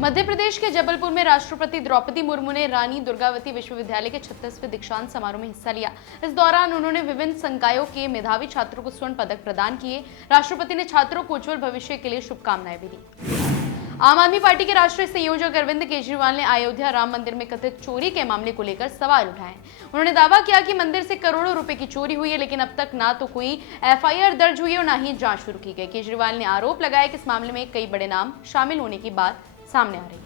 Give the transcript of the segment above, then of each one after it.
मध्य प्रदेश के जबलपुर में राष्ट्रपति द्रौपदी मुर्मू ने रानी दुर्गावती विश्वविद्यालय के 36वें दीक्षांत समारोह में हिस्सा लिया। इस दौरान उन्होंने विभिन्न संकायों के मेधावी छात्रों को स्वर्ण पदक प्रदान किए। राष्ट्रपति ने छात्रों को उज्जवल भविष्य के लिए शुभकामनाएं भी दी। आम आदमी पार्टी के राष्ट्रीय संयोजक अरविंद केजरीवाल ने अयोध्या राम मंदिर में कथित चोरी के मामले को लेकर सवाल उठाए। उन्होंने दावा किया कि मंदिर से करोड़ों रुपए की चोरी हुई है, लेकिन अब तक ना तो कोई एफआईआर दर्ज हुई और ना ही जांच शुरू की गई। केजरीवाल ने आरोप लगाया कि इस मामले में कई बड़े नाम शामिल होने की बात सामने आ रही है।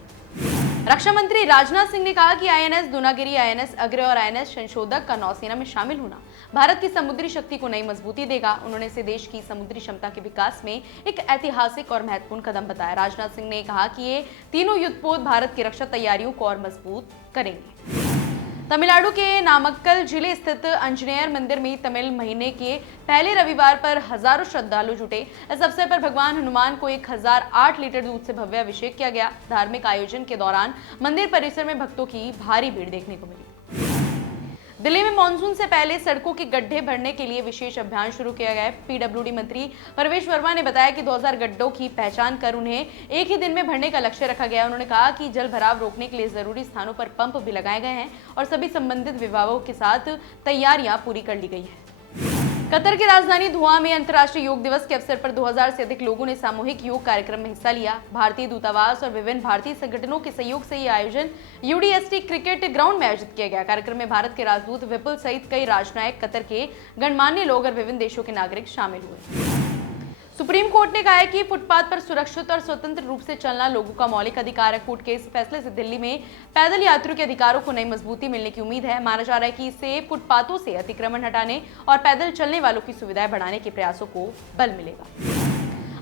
रक्षा मंत्री राजनाथ सिंह ने कहा कि आईएनएस दूनागिरी, आईएनएस अग्रय और आईएनएस संशोधक का नौसेना में शामिल होना भारत की समुद्री शक्ति को नई मजबूती देगा। उन्होंने इसे देश की समुद्री क्षमता के विकास में एक ऐतिहासिक और महत्वपूर्ण कदम बताया। राजनाथ सिंह ने कहा कि ये तीनों युद्धपोत भारत की रक्षा तैयारियों को और मजबूत करेंगे। तमिलनाडु के नामक्कल जिले स्थित आंजनेयर मंदिर में तमिल महीने के पहले रविवार पर हजारों श्रद्धालु जुटे। इस अवसर पर भगवान हनुमान को 1008 लीटर दूध से भव्य अभिषेक किया गया। धार्मिक आयोजन के दौरान मंदिर परिसर में भक्तों की भारी भीड़ देखने को मिली। दिल्ली में मानसून से पहले सड़कों के गड्ढे भरने के लिए विशेष अभियान शुरू किया गया है। पीडब्ल्यूडी मंत्री प्रवेश वर्मा ने बताया कि 2000 गड्ढों की पहचान कर उन्हें एक ही दिन में भरने का लक्ष्य रखा गया है। उन्होंने कहा कि जल भराव रोकने के लिए जरूरी स्थानों पर पंप भी लगाए गए हैं और सभी संबंधित विभागों के साथ तैयारियां पूरी कर ली गई है। कतर की राजधानी दोहा में अंतर्राष्ट्रीय योग दिवस के अवसर पर 2000 से अधिक लोगों ने सामूहिक योग कार्यक्रम में हिस्सा लिया। भारतीय दूतावास और विभिन्न भारतीय संगठनों के सहयोग से यह आयोजन यूडीएसटी क्रिकेट ग्राउंड में आयोजित किया गया। कार्यक्रम में भारत के राजदूत विपुल सहित कई राजनयिक, कतर के गणमान्य लोग और विभिन्न देशों के नागरिक शामिल हुए। सुप्रीम कोर्ट ने कहा है कि फुटपाथ पर सुरक्षित और स्वतंत्र रूप से चलना लोगों का मौलिक अधिकार है। कोर्ट के इस फैसले से दिल्ली में पैदल यात्रियों के अधिकारों को नई मजबूती मिलने की उम्मीद है। माना जा रहा है कि इससे फुटपाथों से अतिक्रमण हटाने और पैदल चलने वालों की सुविधाएं बढ़ाने के प्रयासों को बल मिलेगा।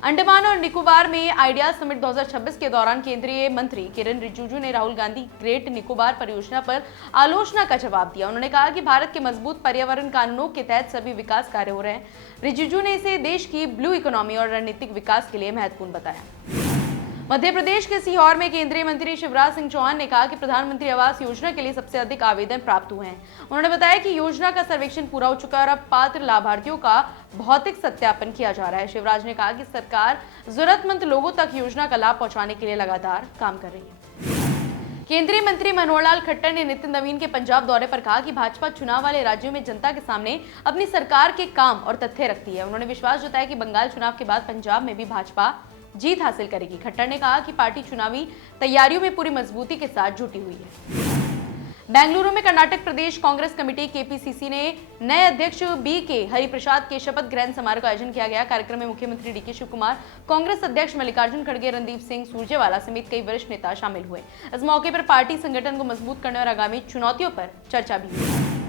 अंडमान और निकोबार में आइडिया समिट 2026 के दौरान केंद्रीय मंत्री किरेन रिजिजू ने राहुल गांधी ग्रेट निकोबार परियोजना पर आलोचना का जवाब दिया। उन्होंने कहा कि भारत के मजबूत पर्यावरण कानूनों के तहत सभी विकास कार्य हो रहे हैं। रिजिजू ने इसे देश की ब्लू इकोनॉमी और रणनीतिक विकास के लिए महत्वपूर्ण बताया। मध्य प्रदेश के सीहोर में केंद्रीय मंत्री शिवराज सिंह चौहान ने कहा कि प्रधानमंत्री आवास योजना के लिए सबसे अधिक आवेदन प्राप्त हुए हैं। उन्होंने बताया कि योजना का सर्वेक्षण पूरा हो चुका है और अब पात्र लाभार्थियों का भौतिक सत्यापन किया जा रहा है। शिवराज ने कहा कि सरकार जरूरतमंद लोगों तक योजना का लाभ पहुंचाने के लिए लगातार काम कर रही है। केंद्रीय मंत्री मनोहर लाल खट्टर ने नितिन नवीन के पंजाब दौरे पर कहा कि भाजपा चुनाव वाले राज्यों में जनता के सामने अपनी सरकार के काम और तथ्य रखती है। उन्होंने विश्वास जताया कि बंगाल चुनाव के बाद पंजाब में भी भाजपा जीत हासिल करेगी। खट्टर ने कहा कि पार्टी चुनावी तैयारियों में पूरी मजबूती के साथ जुटी हुई है। बेंगलुरु में कर्नाटक प्रदेश कांग्रेस कमेटी केपीसीसी ने नए अध्यक्ष बी.के. हरिप्रसाद के शपथ ग्रहण समारोह का आयोजन किया गया। कार्यक्रम में मुख्यमंत्री डी.के. शिवकुमार, कांग्रेस अध्यक्ष मल्लिकार्जुन खड़गे, रणदीप सिंह सुरजेवाला समेत कई वरिष्ठ नेता शामिल हुए। इस मौके पर पार्टी संगठन को मजबूत करने और आगामी चुनौतियों पर चर्चा भी हुई।